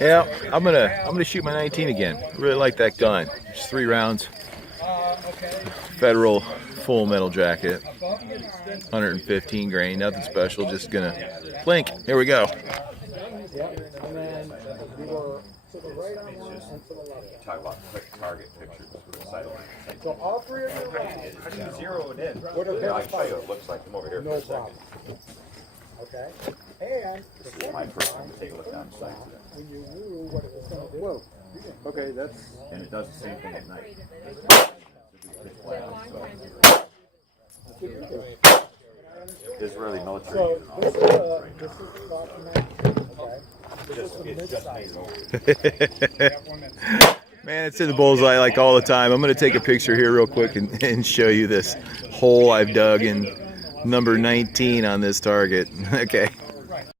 Yeah, I'm gonna shoot my 19 again. Really like that gun. Just 3 rounds. Federal full metal jacket. 115 grain. Nothing special. Just gonna blink. Here we go. Talk about quick target pictures with the sight line. So all three of your rounds. How do you zero it in? What are Yeah, I those can show you what it looks like. Come over here for No a second. problem. Okay. And This is my first time to take a look down the sight. when you knew what it was going to do. Whoa. Okay, that's And it does the same thing at night. Israeli military. So this is documented. Okay. It's just made it over. Man, it's in the bullseye like all the time. I'm gonna take a picture here real quick and show you this hole I've dug in number 19 on this target. Okay.